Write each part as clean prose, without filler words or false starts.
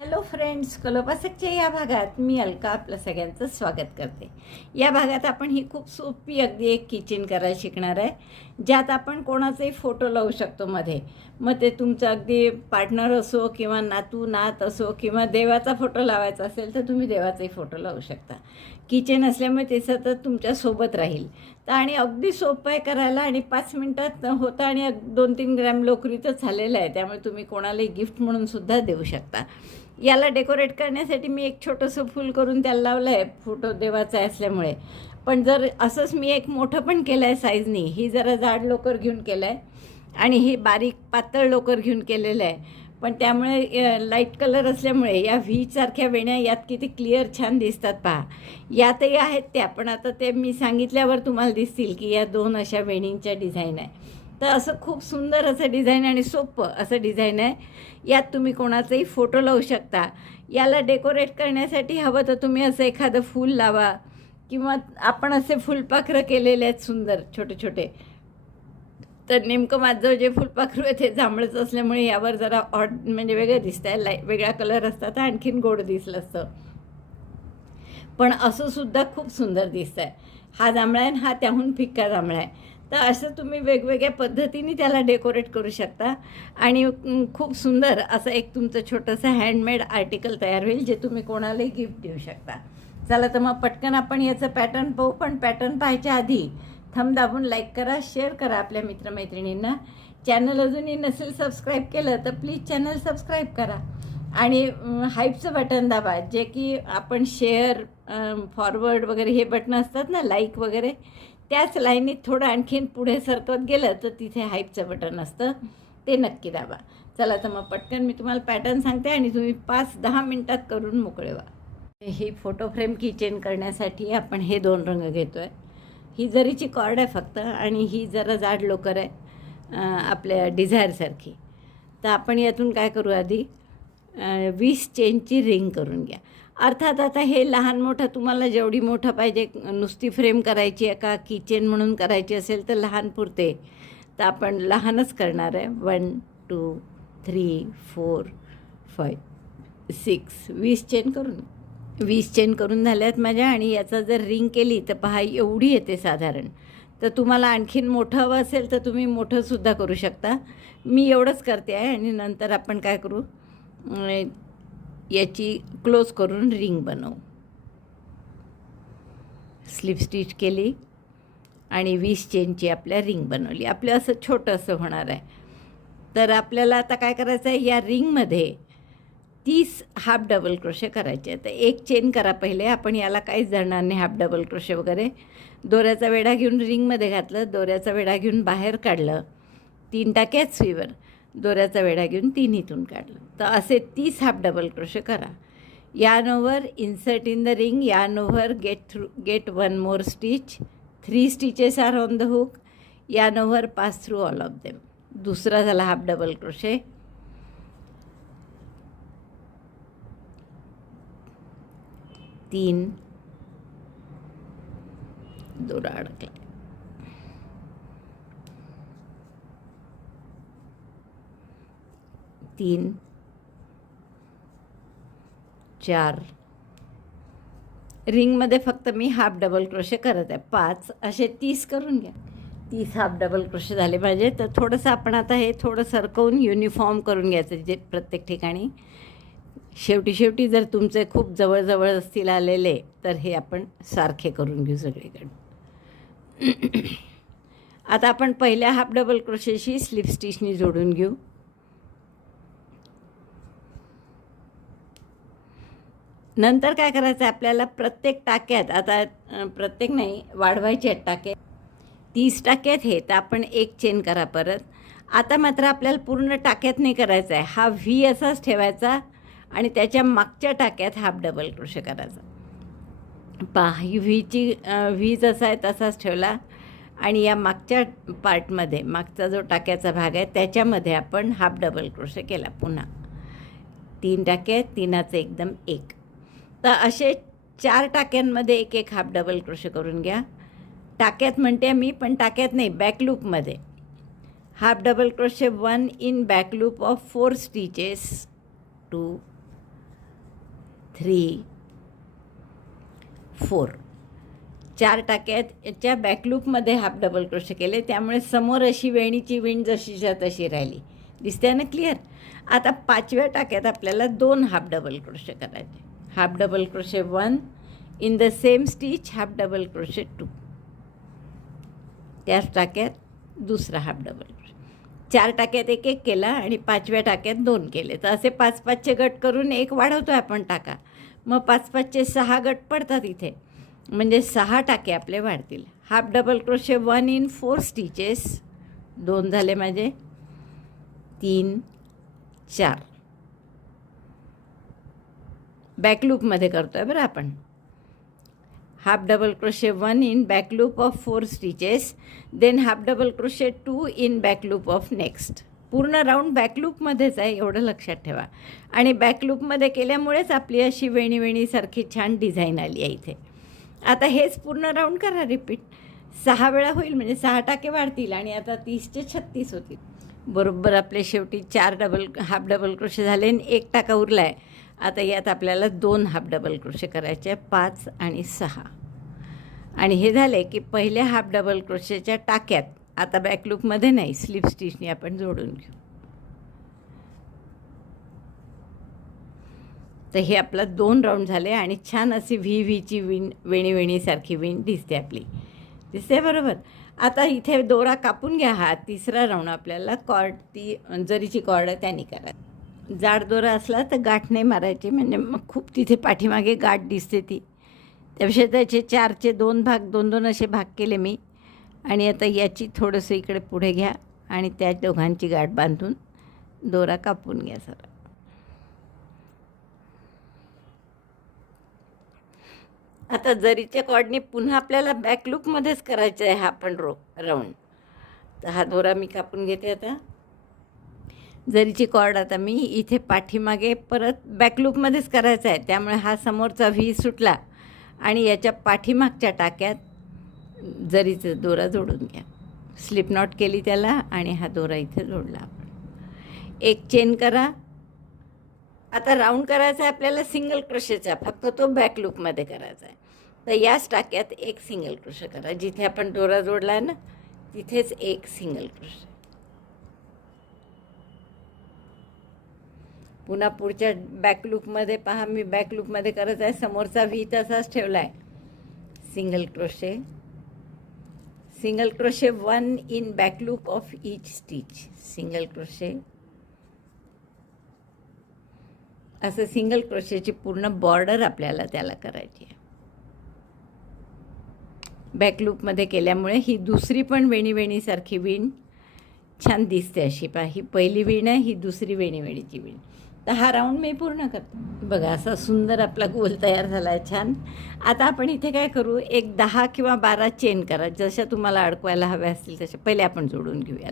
Hello friends, कलोपासकच्या या भागात मी अलका आपलं सगळ्यांचं स्वागत करते. या भागात आपण ही खूप सोपी अगदी एक किचन करायला शिकणार आहे, ज्यात आपण कोणाचाही फोटो लावू शकतो मध्ये. मग ते तुमचं अगदी पार्टनर असो किंवा नातू नात असो किंवा देवाचा फोटो लावायचा असेल तर तुम्ही देवाचाही फोटो लावू शकता. किचन असल्यामुळे ते सतत तुमच्यासोबत राहील. तर आणि अगदी सोपं आहे करायला आणि 5 मिनटात होतं आणि 2-3 ग्रॅम लोकरीचं झालेलं आहे, त्यामुळे तुम्ही कोणालाही गिफ्ट म्हणून सुद्धा देऊ शकता. याला डेकोरेट करण्यासाठी मी एक छोटंसं फूल करून त्याला लावलं आहे, फोटो देवाचा असल्यामुळे. पण जर असंच मी एक मोठं पण केलं आहे साईजनी, ही जरा जाड लोकर घेऊन केलं आहे आणि ही बारीक पातळ लोकर घेऊन केलेलं आहे. पण त्यामुळे लाईट कलर असल्यामुळे या व्हीसारख्या वेण्या यात किती क्लिअर छान दिसतात पहा. यातही आहेत त्या, पण आता ते मी सांगितल्यावर तुम्हाला दिसतील की या 2 अशा वेणींच्या डिझाईन आहे. तर असं खूप सुंदर असं डिझाईन आणि सोपं असं डिझाईन आहे. यात तुम्ही कोणाचाही फोटो लावू शकता. याला डेकोरेट करण्यासाठी हवं तर तुम्ही असं एखादं फूल लावा किंवा आपण असे फुलपाखरं केलेले आहेत सुंदर छोटे छोटे. तर नेमकं माझं जे फुलपाखरू आहे ते जांभळंच असल्यामुळे यावर जरा ऑड म्हणजे वेगळं दिसतं आहे. वेगळा कलर असता तर आणखीन गोड दिसलं असतं, पण असं सुद्धा खूप सुंदर दिसतं आहे. हा जांभळा आहे आणि हा त्याहून फिक्का जांभळा आहे. तर असं तुम्ही वेगवेगळ्या पद्धतीने त्याला डेकोरेट करू शकता आणि खूप सुंदर असं एक तुमचं छोटंसं हँडमेड आर्टिकल तयार होईल, जे तुम्ही कोणालाही गिफ्ट देऊ शकता. चला तर मग पटकन आपण याचं पॅटर्न पाहू. पण पॅटर्न पाहायच्या आधी थंब दाबून लाईक करा, शेअर करा आपल्या मित्रमैत्रिणींना. चॅनल अजूनही नसेल सबस्क्राईब केलं तर प्लीज चॅनल सबस्क्राईब करा आणि हाईपचं बटन दाबा, जे की आपण शेअर, फॉरवर्ड वगैरे हे बटन असतात ना, लाईक वगैरे, त्याच लाईनीत थोडं आणखीन पुढे सरकत गेलं तर तिथे हाईपचं बटन असतं, ते नक्की दाबा. चला तर मग पटकन मी तुम्हाला पॅटर्न सांगते आणि तुम्ही 5-10 मिनटात करून मोकळे व्हा. ही फोटो फ्रेम किचन करण्यासाठी आपण हे 2 रंग घेतो आहे. ही जरीची कॉर्ड आहे फक्त आणि ही जरा जाड लोकर आहे आपल्या डिझायरसारखी. तर आपण यातून काय करू, आधी 20 चेनची रिंग करून घ्या. अर्थात आता हे लहान मोठं तुम्हाला जेवढी मोठं पाहिजे, नुसती फ्रेम करायची आहे का किचन म्हणून करायची असेल तर लहान पुरते, तर आपण लहानच करणार आहे. 1 2 3 4 5 6 20 चेन करून झाल्यात माझ्या. आणि याचा जर रिंग केली तर पहा एवढी येते साधारण. तर तुम्हाला आणखीन मोठं हवं असेल तर तुम्ही मोठंसुद्धा करू शकता. मी एवढंच करते आहे आणि नंतर आपण काय करू, याची क्लोज करून रिंग बनवू. स्लिप स्टिच केली आणि 20 चेनची आपल्या रिंग बनवली. आपलं असं छोटं असं होणार आहे. तर आपल्याला आता काय करायचं आहे, या रिंगमध्ये 30 हाफ डबल क्रोशे करायचे. तर एक चेन करा पहिले. आपण याला काहीच जाणार नाही हाफ डबल क्रोशे वगैरे. दोऱ्याचा वेढा घेऊन रिंगमध्ये घातलं, दोऱ्याचा वेढा घेऊन बाहेर काढलं, 3 टाक्यात सुईवर दोऱ्याचा वेढा घेऊन 3 इथून काढलं. तर असे 30 हाफ डबल क्रोशे करा. Yarn over, insert in the ring, yarn over, get 1 more stitch, 3 stitches are on the hook, yarn over, pass through all of them. दुसरा झाला हाफ डबल क्रोशे. 3 दोरा अडकला, 3 4 रिंगमध्ये फक्त मी हाफ डबल क्रोशे करत आहे. 5 असे 30 करून घ्या. 30 हाफ डबल क्रोशे झाले पाहिजे. तर थोडंसं आपण आता हे थोडं सरकवून युनिफॉर्म करून घ्यायचं जे प्रत्येक ठिकाणी. शेवटी जर तुमचे खूप जवळ असतील आलेले तर हे आपण सारखे करून घेऊ सगळीकडे. आता आपण पहिल्या हाफ डबल क्रोशेशी स्लिप स्टिचनी जोडून घेऊ. नंतर काय करायचं आहे आपल्याला, प्रत्येक टाक्यात, आता प्रत्येक नाही वाढवायचे आहेत टाके, 30 टाक्यात हे, तर आपण एक चेन करा परत. आता मात्र आपल्याला पूर्ण टाक्यात नाही करायचं आहे, हा व्ही असाच ठेवायचा आणि त्याच्या मागच्या टाक्यात हाफ डबल क्रोशे करायचा. पहा ही व्ही जसा आहे तसाच ठेवला आणि या मागच्या पार्टमध्ये, मागचा जो टाक्याचा भाग आहे त्याच्यामध्ये आपण हाफ डबल क्रोशे केला. पुन्हा 3 टाके, 3चं एकदम 1. तर असे 4 टाक्यांमध्ये एक हाफ डबल क्रोशे करून घ्या. टाक्यात म्हणते मी, पण टाक्यात नाही, बॅक लूपमध्ये. Half double crochet 1 in back loop of 4 stitches, 2 3 4 4 टाक्यात याच्या बॅकलूपमध्ये हाफ डबल क्रोशे केले, त्यामुळे समोर अशी वेणीची विण जशीच्या तशी राहिली. दिसते ना क्लिअर. आता 5व्या टाक्यात आपल्याला 2 हाफ डबल क्रोशे करायचे. Half double crochet 1 in the same stitch, half double crochet 2. त्याच टाक्यात दुसरा हाफ डबल क्रोशे. 4 टाक्यात एक एक केला आणि 5व्या टाक्यात 2 केले. तर असे 5-5चे गट करून एक वाढवतो आपण टाका. मग 5-5चे 6 गट पडतात इथे, म्हणजे 6 टाके आपले वाढतील. Half double crochet 1 in 4 stitches. 2 झाले माझे, 3 4. बॅकलूपमध्ये करतो आहे बरं आपण. Half double crochet 1 in back loop of 4 stitches, then half double crochet 2 in back loop of next. पूर्ण राऊंड बॅकलूपमध्येच आहे, एवढं लक्षात ठेवा. आणि बॅकलूपमध्ये केल्यामुळेच आपली अशी वेणीसारखी छान डिझाईन आली आहे इथे. आता हेच पूर्ण राऊंड करा रिपीट. 6 वेळा होईल, म्हणजे 6 टाके वाढतील आणि आता 30चे 36 होतील. बरोबर आपले शेवटी 4 हाफ डबल क्रोशे झाले आणि 1 टाका उरला आहे. आता यात आपल्याला 2 हाफ डबल क्रोशे करायचे, 5 आणि 6. आणि हे झाले की पहिल्या हाफ डबल क्रोशेच्या टाक्यात, आता बॅकलूपमध्ये नाही, स्लिप स्टिचने आपण जोडून घेऊ. तर हे आपलं 2 राऊंड झाले आणि छान अशी व्हीची वेणीसारखी विण दिसते आपली. दिसते बरोबर. आता इथे दोरा कापून घ्या. हा 3रा राऊंड आपल्याला कॉर्ड, ती जरीची कॉर्ड आहे त्याने करा. जाड दोरा असला तर गाठ नाही मारायची, म्हणजे मग खूप तिथे पाठीमागे गाठ दिसते ती. त्यापेक्षा त्याचे 4चे 2 भाग, 2-2 असे भाग केले मी. आणि आता याची थोडंसं इकडे पुढे घ्या आणि त्या दोघांची गाठ बांधून दोरा कापून घ्या सर. आता जरीच्या कॉर्डने पुन्हा आपल्याला बॅकलूपमध्येच करायचं आहे हा पण राऊंड. तर हा दोरा मी कापून घेते. आता जरीची कॉर्ड आता मी इथे पाठीमागे परत बॅकलूपमध्येच करायचा आहे, त्यामुळे हा समोरचा व्ही सुटला आणि याच्या पाठीमागच्या टाक्यात जरीचं दोरा जोडून घ्या. स्लिप नॉट केली त्याला आणि हा दोरा इथे जोडला आपण. एक चेन करा. आता राऊंड करायचा आहे आपल्याला सिंगल क्रोशेचा, फक्त तो बॅकलूपमध्ये करायचा आहे. तर याच टाक्यात एक सिंगल क्रोशे करा. जिथे आपण दोरा जोडला आहे ना तिथेच एक सिंगल क्रोशे. पुन्हा पुढच्या बॅकलूपमध्ये पहा, मी बॅकलूपमध्ये करत आहे, समोरचा व्ही तसाच ठेवला आहे. Single crochet, single crochet 1 in back loop of each stitch, single crochet. असं सिंगल क्रोशेची पूर्ण बॉर्डर आपल्याला त्याला करायची आहे. बॅकलूपमध्ये केल्यामुळे ही दुसरी पण वेणीसारखी विण छान दिसते अशी. पहा, ही पहिली विण आहे, ही दुसरी वेणीची विण. तर हा राऊंड मी पूर्ण करतो. बघा असा सुंदर आपला गोल तयार झाला आहे छान. आता आपण इथे काय करू, एक 10 किंवा 12 चेन करा, जशा तुम्हाला अडकवायला हव्या असतील तशा. पहिले आपण जोडून घेऊया.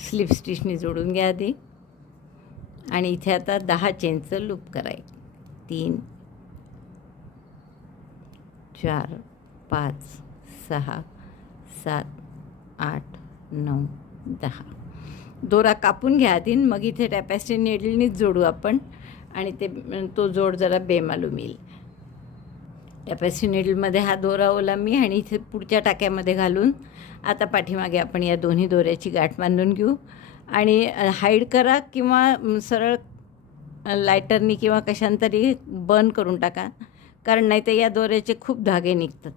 स्लिप स्टिचने जोडून घ्या आधी. आणि इथे आता 10 चेनचं लूप करायचं. 3 4 5 6 7 8 9 10. दोरा कापून घ्या आधी, मग इथे टॅपेस्ट्री नीडलनीच जोडू आपण आणि तो जोड जरा बेमालूम येईल. टॅपेस्ट्री नीडलमध्ये हा दोरा ओला मी आणि इथे पुढच्या टाक्यामध्ये घालून आता पाठीमागे आपण या दोन्ही दोऱ्याची गाठ बांधून घेऊ आणि हाईड करा किंवा सरळ लायटरनी किंवा कशांतरी बर्न करून टाका, कारण नाही तर या दोऱ्याचे खूप धागे निघतात.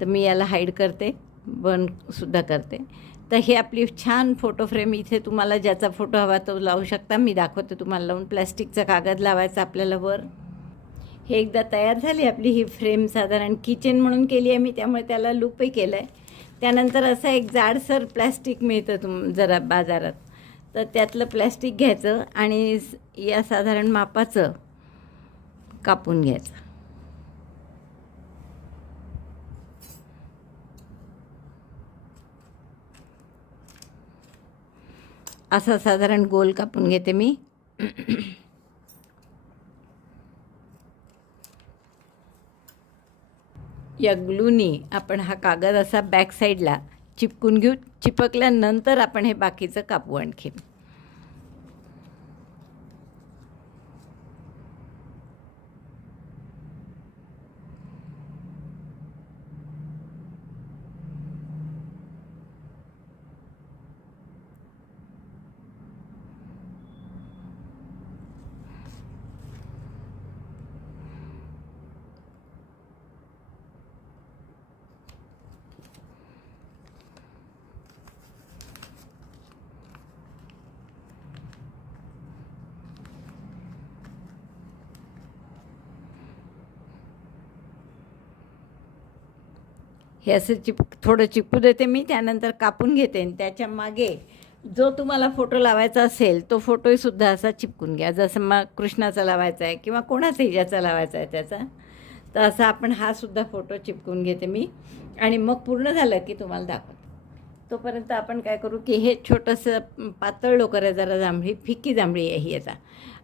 तर मी याला हाईड करते, बर्नसुद्धा करते. तर हे आपली छान फोटो फ्रेम, इथे तुम्हाला ज्याचा फोटो हवा तो लावू शकता. मी दाखवते तुम्हाला लावून. प्लॅस्टिकचा कागद लावायचा आपल्याला वर. हे एकदा तयार झाली आपली ही फ्रेम, साधारण किचन म्हणून केली आहे मी, त्यामुळे त्याला लूपही केलं आहे. त्यानंतर असं एक जाडसर प्लॅस्टिक मिळतं जरा बाजारात, तर त्यातलं प्लॅस्टिक घ्यायचं आणि या साधारण मापाचं कापून घ्यायचं. असं साधारण गोल कापून घेते मी. या ग्लूनी आपण हा कागद असा बॅक साईडला चिपकून घेऊ. चिपकल्यानंतर आपण हे बाकीचं कापू आणखी. हे असं थोडं चिपकू देते मी, त्यानंतर कापून घेते आणि त्याच्या मागे जो तुम्हाला फोटो लावायचा असेल तो फोटोसुद्धा असा चिपकून घ्या. जसं मग कृष्णाचा लावायचा आहे किंवा कोणाचाही ज्याचा लावायचा आहे त्याचा, तर असा आपण हा सुद्धा फोटो चिपकून घेते मी आणि मग पूर्ण झालं की तुम्हाला दाखवते. तोपर्यंत आपण काय करू की हे छोटंसं पातळ लोकर आहे, जरा जांभळी फिक्की जांभळी आहे ही आता,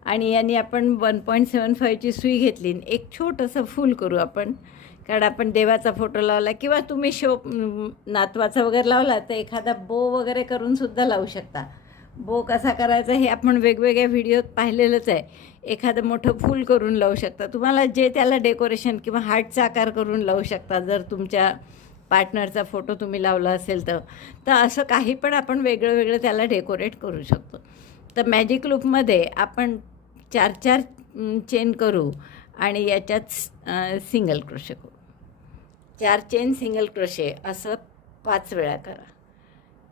आणि यांनी आपण 1.75ची सुई घेतली. एक छोटंसं फूल करू आपण, कारण आपण देवाचा फोटो लावला किंवा तुम्ही नातवाचा वगैरे लावला तर एखादा बो वगैरे करूनसुद्धा लावू शकता. बो कसा करायचा हे आपण वेगवेगळ्या व्हिडिओत पाहिलेलंच आहे. एखादं मोठं फूल करून लावू शकता, तुम्हाला जे त्याला डेकोरेशन किंवा हार्टचा आकार करून लावू शकता. जर तुमच्या पार्टनरचा फोटो तुम्ही लावला असेल तर असं काही पण आपण वेगळं वेगळं त्याला डेकोरेट करू शकतो. तर मॅजिक लूपमध्ये आपण 4 चेन करू आणि याच्यात सिंगल क्रोशे करू. 4 चेन सिंगल क्रोशे असं 5 वेळा करा.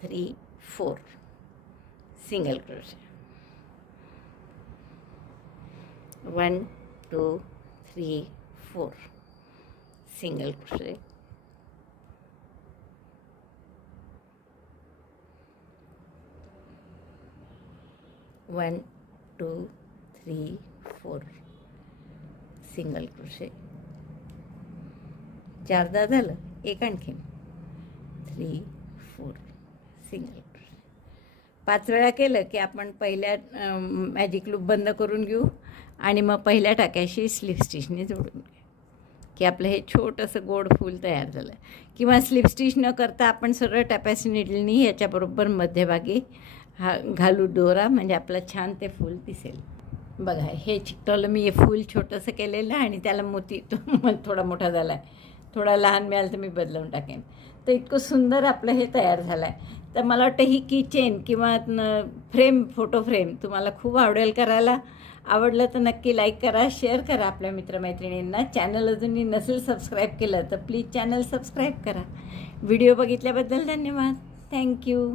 3 4 single crochet, 1 2 3 4 single crochet, 1 2 3 4 single crochet. 4दा झालं. एक आणखीन 3 4 सिंगल क्रोशे. 5 वेळा केलं की आपण पहिल्या मॅजिक लूप बंद करून घेऊ आणि मग पहिल्या टाक्याशी स्लिप स्टिचने जोडून घेऊ की आपलं हे छोटंसं गोड फूल तयार झालं. किंवा स्लिप स्टिच न करता आपण सरळ टॅपॅसी निडलनी याच्याबरोबर मध्यभागी घालू दोरा, म्हणजे आपलं छान ते फूल दिसेल. बघा हे चिकटवलं मी, हे फूल छोटंसं केलेलं आणि त्याला मोती तो थोडा मोठा झाला आहे, थोडा लहान मिळाला तर मी बदलवून टाकेन. तर इतकं सुंदर आपलं हे तयार झालं आहे. तर मला वाटतं ही कीचेन किंवा फोटो फ्रेम तुम्हाला खूप आवडेल करायला. आवडलं तर नक्की लाईक करा, शेअर करा आपल्या मित्रमैत्रिणींना. चॅनल अजूनही नसेल सबस्क्राईब केलं तर प्लीज चॅनल सबस्क्राईब करा. व्हिडिओ बघितल्याबद्दल धन्यवाद. थँक्यू.